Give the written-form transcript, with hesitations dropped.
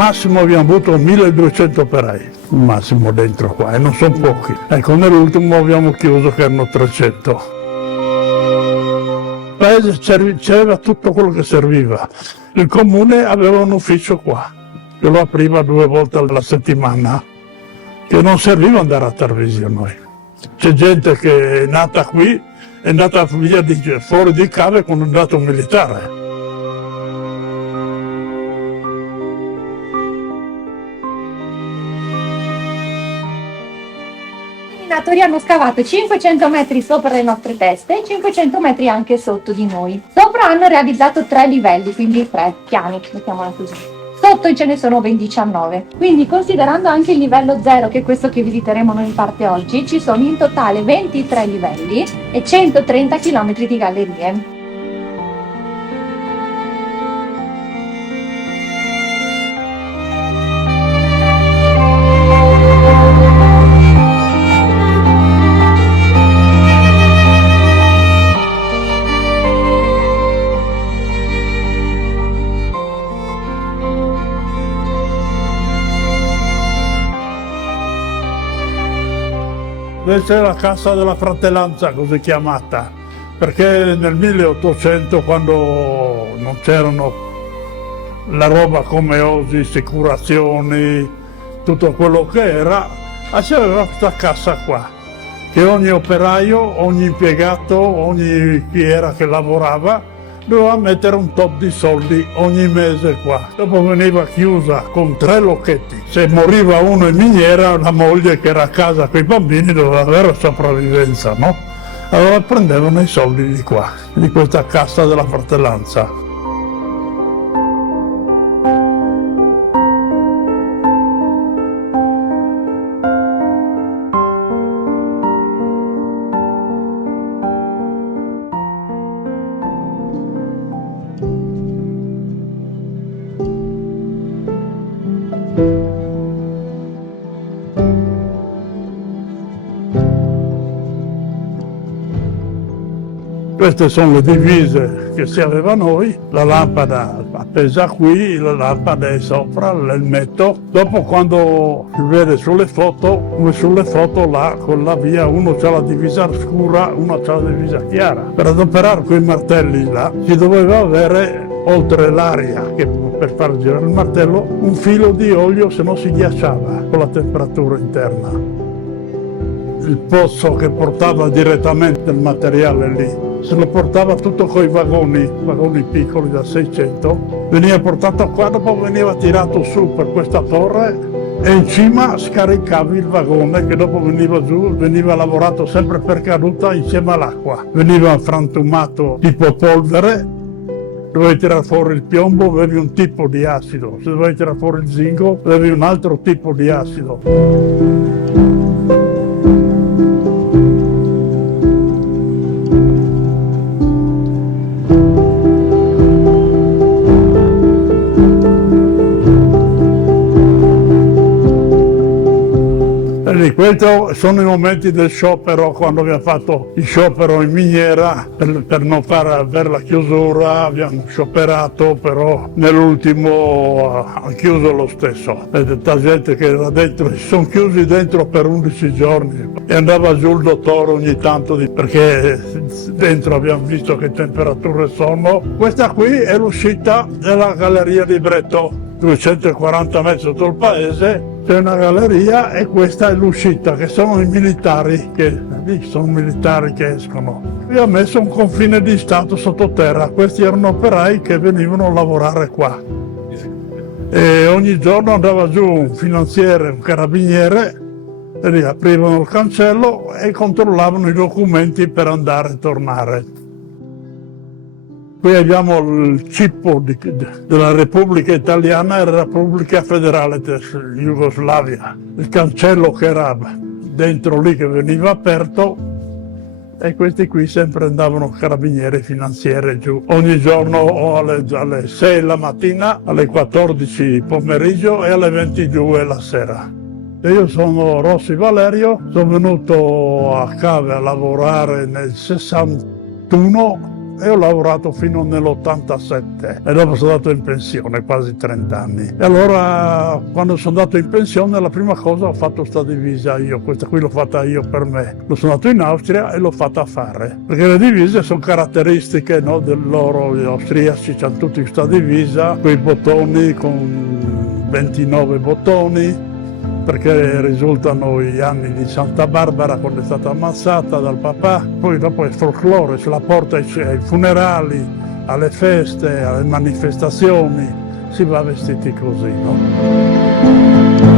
massimo abbiamo avuto 1200 operai, massimo dentro qua, e non sono pochi. Ecco, nell'ultimo abbiamo chiuso che erano 300. Il paese c'era tutto quello che serviva. Il comune aveva un ufficio qua, che lo apriva 2 volte alla settimana, che non serviva andare a Tarvisio noi. C'è gente che è nata qui, è andata via fuori di cave con un dato militare. I minatori hanno scavato 500 metri sopra le nostre teste e 500 metri anche sotto di noi. Sopra hanno realizzato 3 livelli, quindi 3 piani, mettiamola così. Sotto ce ne sono ben 19. Quindi, considerando anche il livello 0, che è questo che visiteremo noi in parte oggi, ci sono in totale 23 livelli e 130 km di gallerie. Questa è la Cassa della Fratellanza, così chiamata, perché nel 1800, quando non c'erano la roba come oggi, assicurazioni, tutto quello che era, c'aveva questa cassa qua, che ogni operaio, ogni impiegato, ogni chi era che lavorava, doveva mettere un tot di soldi ogni mese qua. Dopo veniva chiusa con 3 locchetti. Se moriva uno in miniera, la moglie che era a casa con i bambini doveva avere sopravvivenza, no? Allora prendevano i soldi di qua, di questa Cassa della Fratellanza. Queste sono le divise che si aveva noi, la lampada appesa qui, la lampada è sopra, l'elmetto. Dopo, quando si vede sulle foto, come sulle foto là, con la via, uno c'ha la divisa scura, uno c'ha la divisa chiara. Per adoperare quei martelli là si doveva avere, oltre l'aria che per far girare il martello, un filo di olio, se no si ghiacciava con la temperatura interna. Il pozzo che portava direttamente il materiale lì se lo portava tutto con i vagoni piccoli da 600, veniva portato qua, dopo veniva tirato su per questa torre e in cima scaricavi il vagone che dopo veniva giù, veniva lavorato sempre per caduta insieme all'acqua. Veniva frantumato tipo polvere, dovevi tirare fuori il piombo, avevi un tipo di acido, se dovevi tirare fuori il zinco, avevi un altro tipo di acido. Questi sono i momenti del sciopero, quando abbiamo fatto il sciopero in miniera per non far avere la chiusura, abbiamo scioperato, però nell'ultimo hanno chiuso lo stesso. Tanta gente che era dentro, si sono chiusi dentro per 11 giorni e andava giù il dottore ogni tanto perché dentro abbiamo visto che temperature sono. Questa qui è l'uscita della galleria di Bretto, 240 metri sotto il paese. C'è una galleria e questa è l'uscita, che sono i militari, lì sono militari che escono. Qui ha messo un confine di Stato sottoterra, questi erano operai che venivano a lavorare qua. E ogni giorno andava giù un finanziere, un carabiniere, e lì aprivano il cancello e controllavano i documenti per andare e tornare. Qui abbiamo il cippo della Repubblica Italiana e la Repubblica Federale di Jugoslavia. Il cancello che era dentro lì che veniva aperto e questi qui sempre andavano carabinieri finanzieri giù. Ogni giorno alle 6 la mattina, alle 14 pomeriggio e alle 22 la sera. Io sono Rossi Valerio, sono venuto a Cave a lavorare nel 61 e ho lavorato fino nell'87 e dopo sono andato in pensione, quasi 30 anni. E allora quando sono andato in pensione la prima cosa ho fatto sta divisa io, questa qui l'ho fatta io per me. Sono andato in Austria e l'ho fatta fare, perché le divise sono caratteristiche, no, del loro, gli austriaci hanno tutti questa divisa, quei bottoni con 29 bottoni, perché risultano gli anni di Santa Barbara quando è stata ammazzata dal papà. Poi dopo è folklore, se la porta ai funerali, alle feste, alle manifestazioni, si va vestiti così, no?